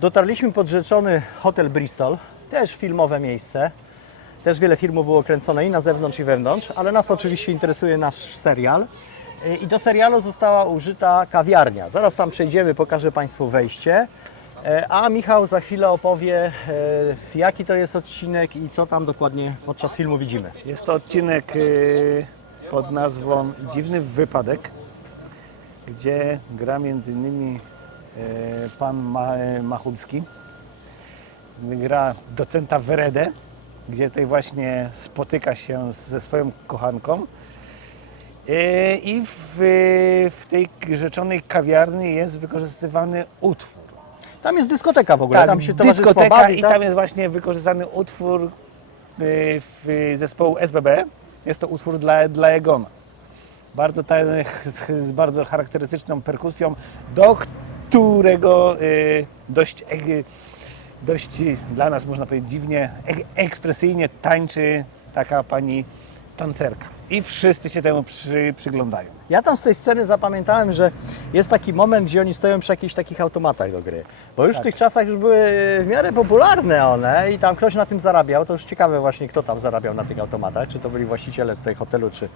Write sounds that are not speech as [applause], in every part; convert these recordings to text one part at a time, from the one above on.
Dotarliśmy pod rzeczony Hotel Bristol, też filmowe miejsce. Też wiele filmów było kręcone i na zewnątrz, i wewnątrz, ale nas oczywiście interesuje nasz serial. I do serialu została użyta kawiarnia. Zaraz tam przejdziemy, pokażę Państwu wejście. E, A Michał za chwilę opowie, e, jaki to jest odcinek i co tam dokładnie podczas filmu widzimy. Jest to odcinek y, pod nazwą Dziwny Wypadek, gdzie gra między innymi pan Ma, Machulski. Gra docenta Weredę, gdzie tutaj właśnie spotyka się ze swoją kochanką. Y, I w, w tej rzeczonej kawiarni jest wykorzystywany utwór. Tam jest dyskoteka w ogóle, tam się dyskoteka bawi, i tak? tam jest właśnie wykorzystany utwór w zespołu SBB. Jest to utwór dla, dla Egona. Bardzo, ta, z bardzo charakterystyczną perkusją, do którego y, dość, dość dla nas można powiedzieć dziwnie, ek- ekspresyjnie tańczy taka pani tancerka. I wszyscy się temu przy, przyglądają. Ja tam z tej sceny zapamiętałem, że jest taki moment, gdzie oni stoją przy jakichś takich automatach do gry. Bo już w Tak. tych czasach już były w miarę popularne one i tam ktoś na tym zarabiał. To już ciekawe właśnie, kto tam zarabiał na tych automatach. Czy to byli właściciele tutaj hotelu, czy,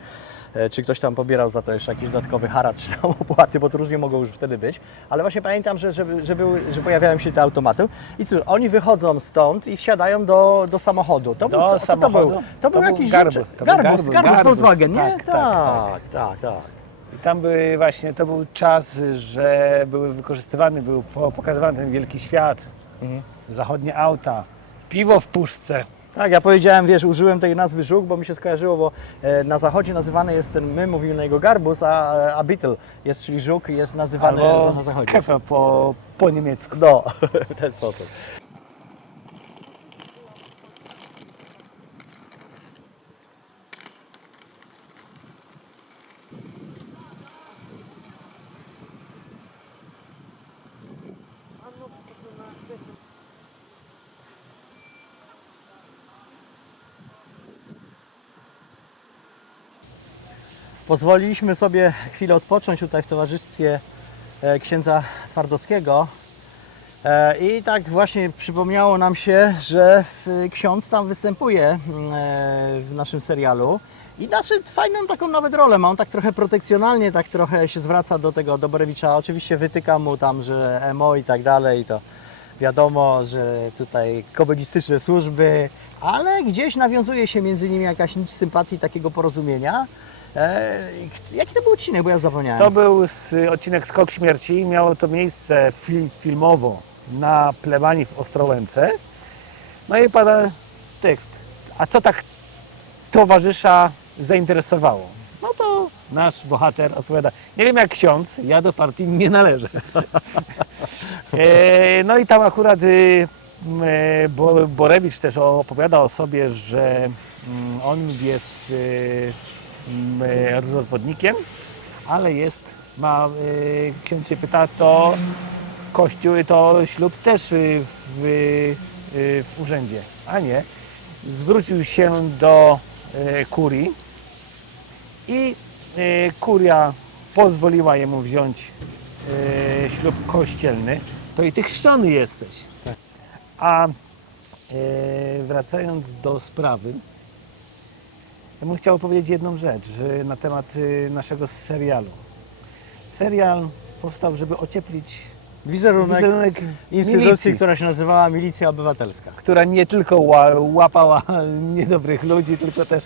e, czy ktoś tam pobierał za to jeszcze jakiś dodatkowy haracz [laughs] czy tam opłaty, bo to różnie mogło już wtedy być. Ale właśnie pamiętam, że, że, że, były, że pojawiają się te automaty. I cóż, oni wychodzą stąd i wsiadają do, do samochodu. To Do był, co, co to samochodu? był? To, To był był jakiś Garbus. był Garbus, Garbus, Garbus Garbus. Volkswagen, nie? Tak, tak, tak, tak. tak. Tam były właśnie, to był czas, że były wykorzystywane, był po- pokazywany ten wielki świat, zachodnie auta, piwo w puszce. Tak, ja powiedziałem, wiesz, użyłem tej nazwy żuk, bo mi się skojarzyło, bo e, na zachodzie nazywany jest ten, my mówimy na niego garbus, a, a beetle jest, czyli żuk, jest nazywany Albo na zachodzie. kefe po, po niemiecku. No, [laughs] w ten sposób. Pozwoliliśmy sobie chwilę odpocząć tutaj w towarzystwie e, księdza Twardowskiego. E, I tak właśnie przypomniało nam się, że ksiądz tam występuje mm, e, w naszym serialu. I znaczy fajną taką nawet rolę ma. On tak trochę protekcjonalnie, tak trochę się zwraca do tego Dobrewicza. Oczywiście wytyka mu tam, że emo i tak dalej, to wiadomo, że tutaj komunistyczne służby, ale gdzieś nawiązuje się między nimi jakaś nić sympatii, takiego porozumienia. E, jaki to był odcinek, bo ja zapomniałem. To był z, odcinek Skok Śmierci. Miało to miejsce fil, filmowo na plebanii w Ostrołęce. No i pada tekst. A co tak towarzysza zainteresowało? No to nasz bohater odpowiada, nie wiem jak ksiądz, ja do partii nie należę. [laughs] E, no i tam akurat y, Bo- Borewicz też opowiada o sobie, że mm, on jest y, rozwodnikiem, ale jest, ma, y, ksiądz się pyta, to kościół, to ślub też w, w urzędzie, a nie. Zwrócił się do kurii i kuria pozwoliła jemu wziąć ślub kościelny, to i ty chrzczony jesteś. A y, wracając do sprawy, ja bym chciał powiedzieć jedną rzecz że na temat y, naszego serialu. Serial powstał, żeby ocieplić Wizerunek wizerunek instytucji, milicji, która się nazywała Milicja Obywatelska. która nie tylko ła- łapała [laughs] niedobrych ludzi, tylko też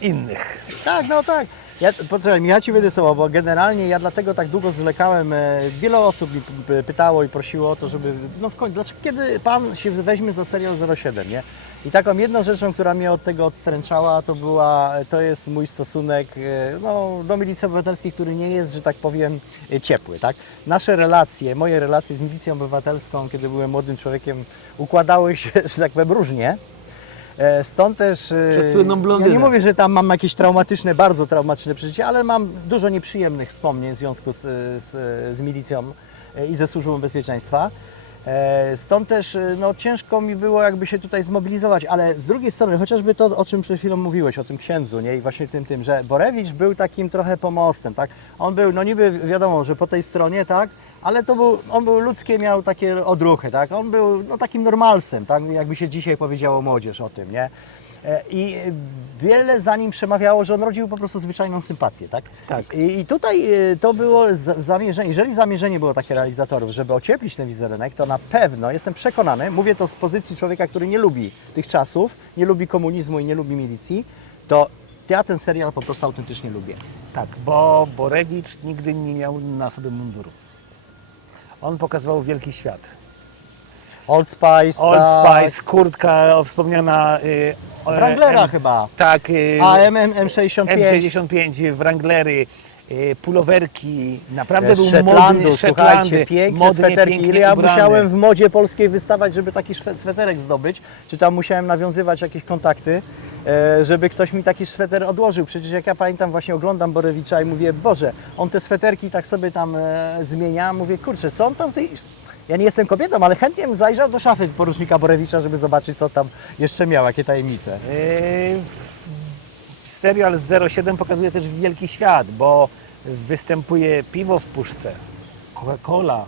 innych. Tak, no tak. Ja, poczekaj, ja Ci będę słowo, bo generalnie ja dlatego tak długo zwlekałem. e, Wiele osób mi pytało i prosiło o to, żeby, no w końcu, dlaczego, kiedy Pan się weźmie za serial 07, nie? I taką jedną rzeczą, która mnie od tego odstręczała, to była, to jest mój stosunek e, no, do Milicji Obywatelskiej, który nie jest, że tak powiem, e, ciepły, tak? Nasze relacje, moje relacje z Milicją Obywatelską, kiedy byłem młodym człowiekiem, układały się, [laughs] że tak powiem, różnie. E, Stąd też. Przez słynną Ja nie mówię, że tam mam jakieś traumatyczne, bardzo traumatyczne przeżycie, ale mam dużo nieprzyjemnych wspomnień w związku z, z, z milicją i ze służbą bezpieczeństwa. E, Stąd też e, no, ciężko mi było jakby się tutaj zmobilizować, ale z drugiej strony, chociażby to, o czym przed chwilą mówiłeś, o tym księdzu, nie? I właśnie tym, tym, że Borewicz był takim trochę pomostem, tak? On był, no niby wiadomo, że po tej stronie, tak? Ale to był, on był ludzkie, miał takie odruchy, tak? On był no, takim normalsem, tak? Jakby się dzisiaj powiedziało młodzież o tym, nie? E, I wiele za nim przemawiało, że on rodził po prostu zwyczajną sympatię, tak? Tak. I, tutaj e, to było zamierzenie, jeżeli zamierzenie było takie realizatorów, żeby ocieplić ten wizerunek, to na pewno, jestem przekonany, mówię to z pozycji człowieka, który nie lubi tych czasów, nie lubi komunizmu i nie lubi milicji, to ja ten serial po prostu autentycznie lubię. Tak, bo Borewicz nigdy nie miał na sobie munduru. On pokazywał wielki świat. Old Spice, Old tak, Spice, kurtka wspomniana. Y, Wranglera em- chyba, Tak, y, a MM, M65, M65, Wranglery, y, pulowerki, naprawdę był Szetlandu, modny, słuchajcie, Szetlandy, piękne modnie, sweterki. Ile ja ubrany. musiałem w modzie polskiej wystawać, żeby taki sweterek zdobyć, czy tam musiałem nawiązywać jakieś kontakty, żeby ktoś mi taki sweter odłożył. Przecież jak ja pamiętam, właśnie oglądam Borewicza i mówię, Boże, on te sweterki tak sobie tam e, zmienia. Mówię, kurczę, co on tam w tej... Ja nie jestem kobietą, ale chętnie bym zajrzał do szafy porucznika Borewicza, żeby zobaczyć, co tam jeszcze miał, jakie tajemnice. Y, w- Serial 07 pokazuje też wielki świat, bo występuje piwo w puszce, Coca-Cola,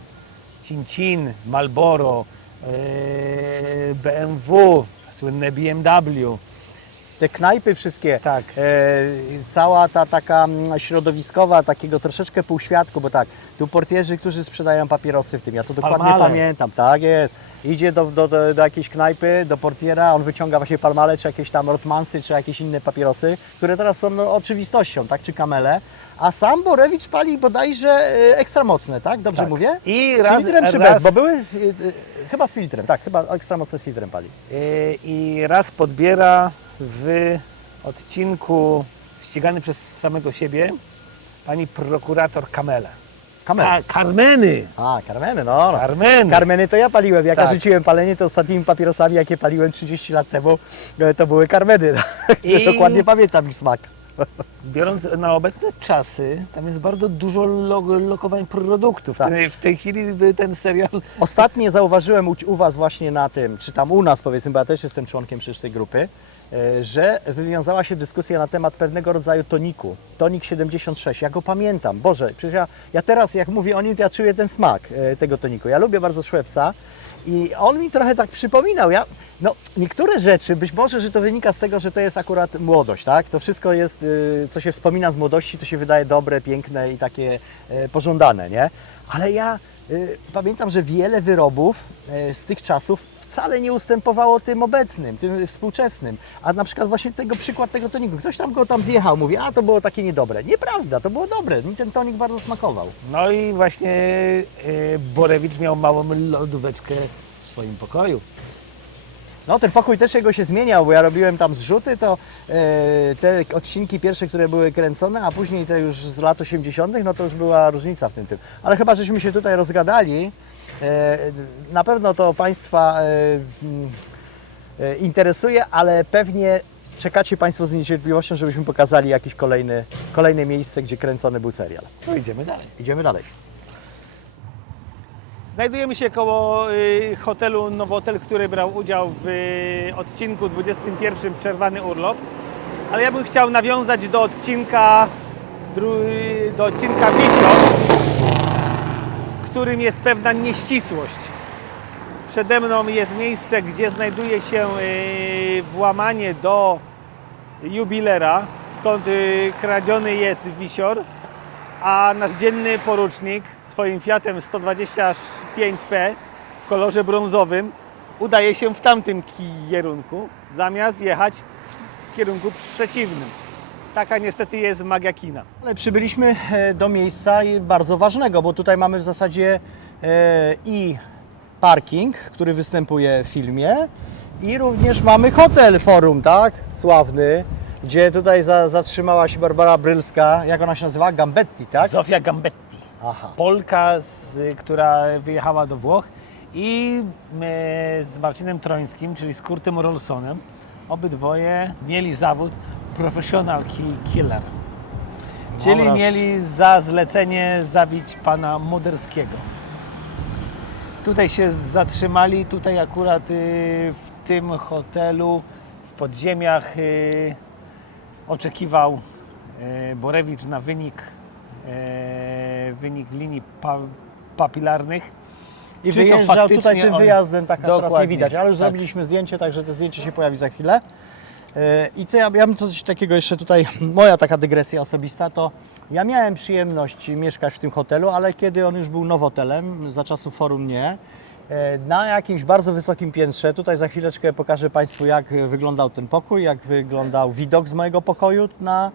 Cincin, Marlboro, BMW, słynne BMW. Te knajpy wszystkie, Tak. e, cała ta taka mm, środowiskowa, takiego troszeczkę półświadku, bo tak, tu portierzy, którzy sprzedają papierosy w tym, ja to dokładnie Palmale. pamiętam, tak jest. Idzie do, do, do, do jakiejś knajpy, do portiera, on wyciąga właśnie palmale, czy jakieś tam rotmansy, czy jakieś inne papierosy, które teraz są no, oczywistością, tak, czy kamele. A sam Borewicz pali bodajże e, ekstra mocne, tak? Dobrze Tak. mówię? I z raz- filtrem czy raz- bez? Bo były, e, e, chyba z filtrem, tak, chyba ekstra mocne z filtrem pali. I raz podbiera w odcinku ścigany przez samego siebie pani prokurator Kamele. Kamel. Ka- Carmeny! A, Carmeny, no. no. Carmeny! Karmeny to ja paliłem. Jak Tak. ja rzuciłem palenie, to ostatnimi papierosami, jakie paliłem 30 lat temu, e, to były karmeny. [laughs] I- dokładnie pamiętam ich smak. [laughs] Biorąc na obecne czasy, tam jest bardzo dużo lo- lokowań produktów. Tak. W tej chwili ten serial Ostatnie zauważyłem u, u Was właśnie na tym, czy tam u nas powiedzmy, bo ja też jestem członkiem przecież tej grupy, że wywiązała się dyskusja na temat pewnego rodzaju toniku. Tonik 76. Ja go pamiętam. Boże, przecież ja, ja teraz jak mówię o nim, ja czuję ten smak e, tego toniku. Ja lubię bardzo Schweppesa i on mi trochę tak przypominał. Ja, no, niektóre rzeczy, być może, że to wynika z tego, że to jest akurat młodość, tak? To wszystko jest, y, co się wspomina z młodości, to się wydaje dobre, piękne i takie e, pożądane, nie? Ale ja pamiętam, że wiele wyrobów e, z tych czasów wcale nie ustępowało tym obecnym, tym współczesnym. A na przykład właśnie tego przykład tego toniku. Ktoś tam go tam zjechał, mówi, a to było takie niedobre. Nieprawda, to było dobre. Mi ten tonik bardzo smakował. No i właśnie y, Borewicz miał małą lodóweczkę w swoim pokoju. No ten pokój też jego się zmieniał, bo ja robiłem tam zrzuty, to e, te odcinki pierwsze, które były kręcone, a później te już z lat 80., no to już była różnica w tym tym. Ale chyba żeśmy się tutaj rozgadali. E, na pewno to Państwa e, interesuje, ale pewnie czekacie Państwo z niecierpliwością, żebyśmy pokazali jakieś kolejne, kolejne miejsce, gdzie kręcony był serial. To idziemy dalej. Idziemy dalej. Znajdujemy się koło y, hotelu Nowotel, który brał udział w y, odcinku 21 Przerwany Urlop. Ale ja bym chciał nawiązać do odcinka, do odcinka Wisior, w którym jest pewna nieścisłość. Przede mną jest miejsce, gdzie znajduje się y, włamanie do jubilera, skąd kradziony jest wisior a nasz dzienny porucznik swoim Fiatem 125P w kolorze brązowym udaje się w tamtym kierunku, zamiast jechać w kierunku przeciwnym. Taka niestety jest magia kina. Ale przybyliśmy e, do miejsca bardzo ważnego, bo tutaj mamy w zasadzie e, i parking, który występuje w filmie, i również mamy hotel Forum, tak? Sławny, gdzie tutaj za, zatrzymała się Barbara Brylska, jak ona się nazywa? Gambetti, tak? Zofia Gambetti, Aha. Polka, z, która wyjechała do Włoch i e, z Marcinem Trońskim, czyli z Kurtem Rolsonem, obydwoje mieli zawód professional ki- killer. Czyli Dobra. mieli za zlecenie zabić pana Moderskiego. Tutaj się zatrzymali, tutaj akurat y, w tym hotelu w podziemiach y, oczekiwał y, Borewicz na wynik, y, wynik linii pa, papilarnych. I Czy wyjeżdżał tutaj tym on- wyjazdem, tak teraz nie widać, ale już tak. zrobiliśmy zdjęcie, także to zdjęcie się pojawi za chwilę. E, I co ja, ja bym coś takiego jeszcze tutaj, moja taka dygresja osobista, to ja miałem przyjemność mieszkać w tym hotelu, ale kiedy on już był nowotelem, za czasów forum nie, e, na jakimś bardzo wysokim piętrze, tutaj za chwileczkę pokażę Państwu jak wyglądał ten pokój, jak wyglądał widok z mojego pokoju na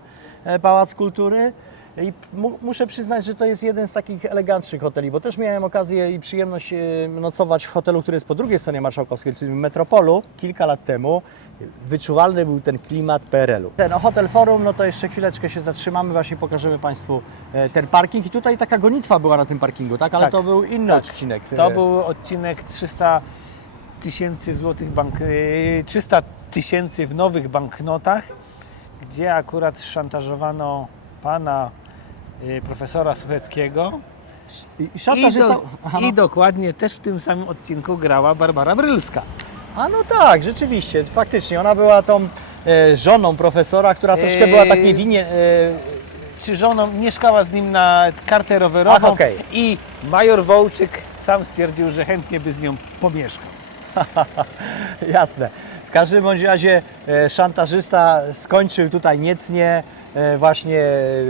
e, Pałac Kultury. I mu, muszę przyznać, że to jest jeden z takich elegantszych hoteli, bo też miałem okazję i przyjemność e, nocować w hotelu, który jest po drugiej stronie Marszałkowskiej, czyli w Metropolu, kilka lat temu. Wyczuwalny był ten klimat PRL-u. Ten Hotel Forum, no to jeszcze chwileczkę się zatrzymamy, właśnie pokażemy Państwu e, ten parking. I tutaj taka gonitwa była na tym parkingu, tak? Ale Tak, to był inny tak. odcinek. To E, był odcinek 300 tysięcy złotych bank, yy, 300 tysięcy w nowych banknotach, gdzie akurat szantażowano pana profesora Sucheckiego. I, i I, do, Aha, no. I dokładnie też w tym samym odcinku grała Barbara Brylska. A no tak, rzeczywiście, faktycznie. Ona była tą e, żoną profesora, która troszkę była tak Eee, niewinnie... E, Czy żoną mieszkała z nim na kartę rowerową Ach, okej. i major Wołczyk sam stwierdził, że chętnie by z nią pomieszkał. [laughs] Jasne. W każdym bądź razie e, szantażysta skończył tutaj niecnie, e, właśnie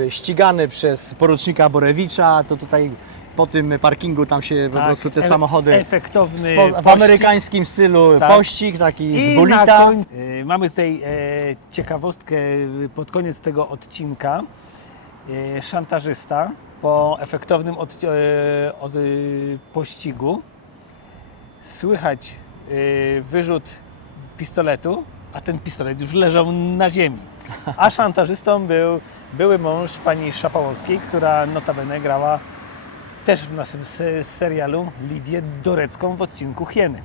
ścigany przez porucznika Borewicza, to tutaj po tym parkingu tam się po Tak, prostu te e- samochody Efektowny spo, w amerykańskim stylu Tak. pościg, taki I z bulita. koń... Mamy tutaj e, ciekawostkę pod koniec tego odcinka. E, szantażysta po efektownym od, e, od, pościgu słychać wyrzut pistoletu, a ten pistolet już leżał na ziemi. A szantażystą był były mąż pani Szapałowskiej, która notabene grała też w naszym se- serialu Lidię Dorecką w odcinku Hieny.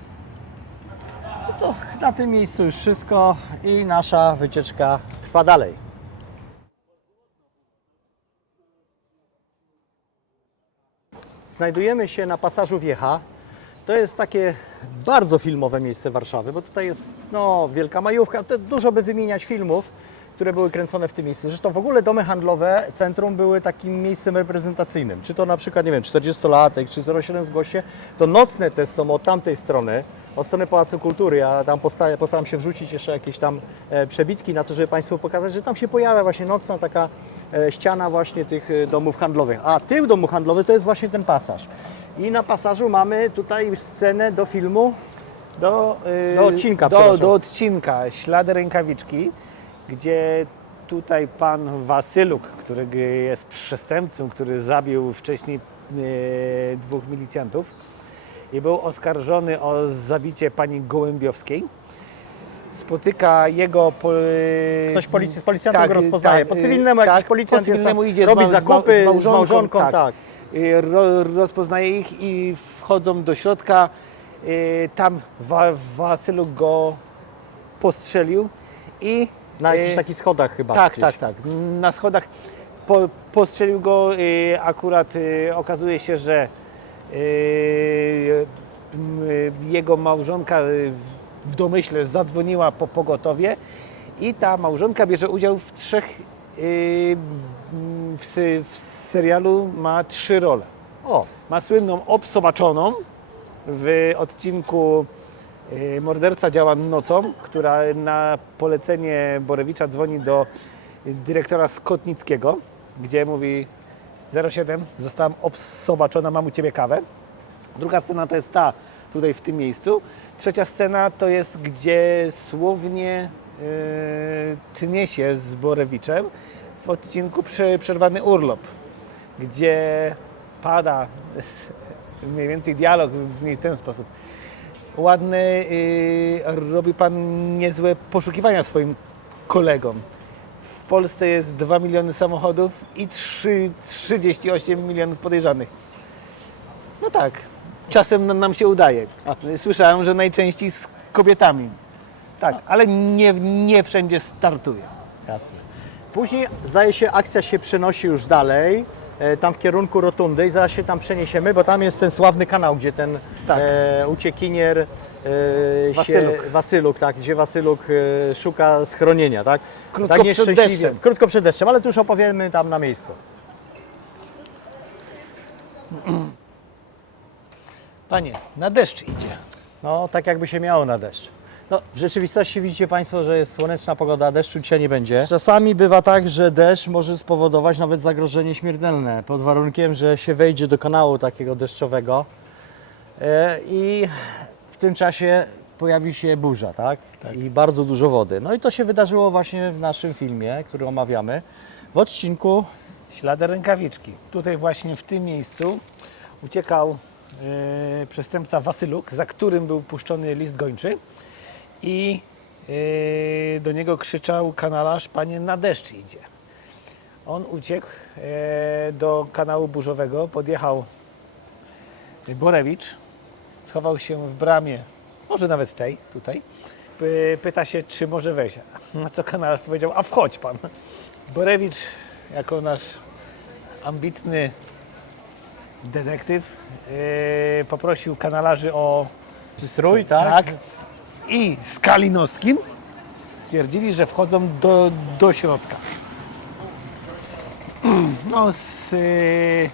No to na tym miejscu już wszystko i nasza wycieczka trwa dalej. Znajdujemy się na pasażu Wiecha. To jest takie bardzo filmowe miejsce Warszawy, bo tutaj jest no, wielka majówka. To dużo by wymieniać filmów, które były kręcone w tym miejscu. Zresztą w ogóle domy handlowe, centrum były takim miejscem reprezentacyjnym. Czy to na przykład, nie wiem, 40-latek, czy 07 zgłoście, to nocne te są od tamtej strony, od strony Pałacu Kultury. Ja tam postaram, postaram się wrzucić jeszcze jakieś tam e, przebitki na to, żeby Państwu pokazać, że tam się pojawia właśnie nocna taka e, ściana właśnie tych e, domów handlowych. A tył domu handlowy to jest właśnie ten pasaż. I na pasażu mamy tutaj scenę do filmu. Do, y, Do odcinka, do, do odcinka Ślady rękawiczki, gdzie tutaj pan Wasyluk, który jest przestępcą, który zabił wcześniej y, dwóch milicjantów i był oskarżony o zabicie pani Gołębiowskiej. Spotyka jego po, Ktoś policji, policjantów go rozpoznaje. po y, cywilnemu jakiś tak, policjant po jest tam, cywilnemu idzie z robi mał- z mał- zakupy z z małżonką, tak. Y, ro, rozpoznaje ich i wchodzą do środka. Y, Tam Wa- Wasyluk go postrzelił i Na jakichś y, takich schodach chyba. tak, gdzieś. tak, tak. Na schodach po, postrzelił go. y, Akurat y, okazuje się, że y, y, jego małżonka y, w- domyśle zadzwoniła po pogotowie i ta małżonka bierze udział w trzech y, w, sy- w serialu ma trzy role. O, Ma słynną obsobaczoną w odcinku y, Morderca działa nocą, która na polecenie Borewicza dzwoni do dyrektora Skotnickiego, gdzie mówi 07, zostałam obsobaczona, mam u Ciebie kawę. Druga scena to jest ta, tutaj w tym miejscu. Trzecia scena to jest, gdzie słownie tnie się z Borewiczem w odcinku Prze- Przerwany urlop, gdzie pada [laughs] mniej więcej dialog w ten sposób. Ładny, y, robi Pan niezłe poszukiwania swoim kolegom. W Polsce jest 2 miliony samochodów i 3, 38 milionów podejrzanych. No tak, czasem nam się udaje. [laughs] Słyszałem, że najczęściej z kobietami. Tak, ale nie, nie wszędzie startuje. jasne. Później zdaje się akcja się przenosi już dalej, e, tam w kierunku rotundy i zaraz się tam przeniesiemy, bo tam jest ten sławny kanał, gdzie ten Tak. e, uciekinier e, Wasyluk. Się, Wasyluk, tak, gdzie Wasyluk e, szuka schronienia, tak? Krótko tak przed nieszczęśliwie- deszczem. Krótko przed deszczem, ale tu już opowiemy tam na miejscu. Panie, na deszcz idzie. No, tak jakby się miało na deszcz. No, w rzeczywistości widzicie Państwo, że jest słoneczna pogoda, deszczu dzisiaj nie będzie. Czasami bywa tak, że deszcz może spowodować nawet zagrożenie śmiertelne, pod warunkiem, że się wejdzie do kanału takiego deszczowego e, i w tym czasie pojawi się burza, tak? Tak. I bardzo dużo wody. No i to się wydarzyło właśnie w naszym filmie, który omawiamy, w odcinku Ślady rękawiczki. Tutaj właśnie w tym miejscu uciekał e, przestępca Wasyluk, za którym był puszczony list gończy i e, do niego krzyczał kanalarz, panie na deszcz idzie. On uciekł e, do kanału burzowego, podjechał Borewicz, schował się w bramie, może nawet tej, tutaj. Py- Pyta się, czy może wejść. Na co kanalarz powiedział, a wchodź pan. Borewicz, jako nasz ambitny detektyw, yy, poprosił kanalarzy o strój, tak? I z Kalinowskim stwierdzili, że wchodzą do, do środka. [clears throat] No, z, yy,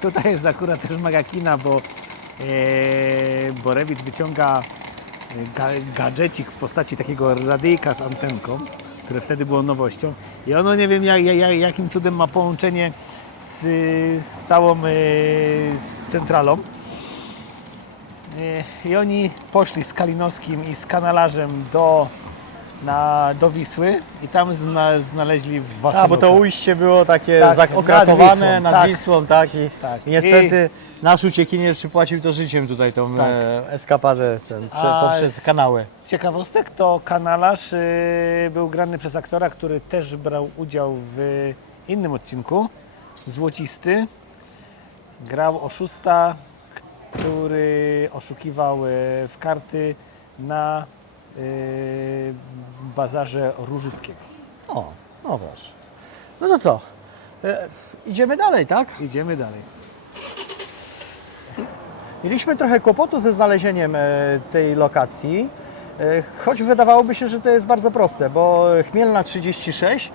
tutaj jest akurat też mega kina, bo yy, Borewicz wyciąga ga, gadżecik w postaci takiego radyjka z antenką, które wtedy było nowością. I ono nie wiem jak, jak, jakim cudem ma połączenie z, z całą z centralą. I oni poszli z Kalinowskim i z kanalarzem do, na, do Wisły i tam zna, znaleźli Wasyluka. A, bo to ujście było takie Tak, tak, nad Wisłą, nad tak. Wisłą, tak? I, Tak. i niestety nasz uciekinier przypłacił to życiem tutaj tą Tak. e, eskapadę ten, prze, A poprzez z- kanały. Ciekawostek to kanalarz yy, był grany przez aktora, który też brał udział w innym odcinku. Złocisty. Grał oszusta, który oszukiwał yy, w karty na yy, bazarze Różyckiego. O, no proszę. No to co? E, idziemy dalej, tak? Idziemy dalej. Mieliśmy trochę kłopotu ze znalezieniem e, tej lokacji, e, choć wydawałoby się, że to jest bardzo proste, bo Chmielna 36, e, s-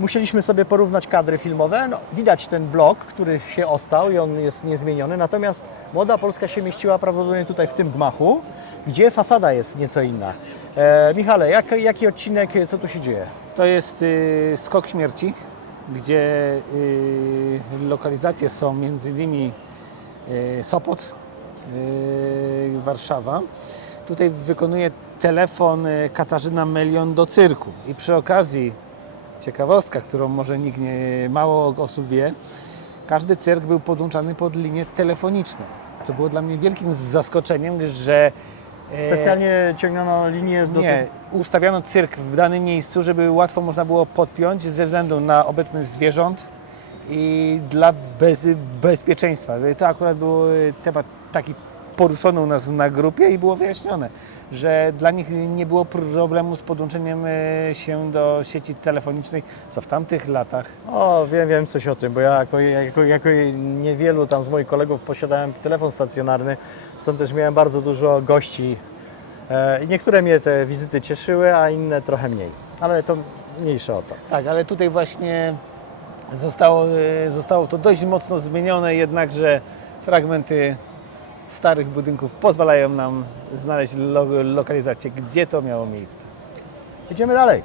musieliśmy sobie porównać kadry filmowe. No, widać ten blok, który się ostał i on jest niezmieniony, natomiast Młoda Polska się mieściła prawdopodobnie tutaj w tym gmachu, gdzie fasada jest nieco inna. E, Michale, jak, jaki odcinek, co tu się dzieje? To jest y, Skok Śmierci, gdzie y, lokalizacje są między innymi y, Sopot, y, Warszawa. Tutaj wykonuje telefon y, Katarzyna Melion do cyrku i przy okazji ciekawostka, którą może nikt nie, mało osób wie, każdy cyrk był podłączany pod linię telefoniczną. To było dla mnie wielkim zaskoczeniem, że e, Specjalnie ciągniono linię do nie, ustawiano cyrk w danym miejscu, żeby łatwo można było podpiąć ze względu na obecność zwierząt i dla bez, bezpieczeństwa. To akurat był temat taki poruszony u nas na grupie i było wyjaśnione, że dla nich nie było problemu z podłączeniem e, się do sieci telefonicznej, co w tamtych latach O, wiem, wiem coś o tym, bo ja jako, jako, jako niewielu tam z moich kolegów posiadałem telefon stacjonarny, stąd też miałem bardzo dużo gości. E, i niektóre mnie te wizyty cieszyły, a inne trochę mniej. Ale to mniejsze o to. Tak, ale tutaj właśnie zostało, e, zostało to dość mocno zmienione, jednakże fragmenty starych budynków pozwalają nam znaleźć lo, lokalizację, gdzie to miało miejsce. Idziemy dalej.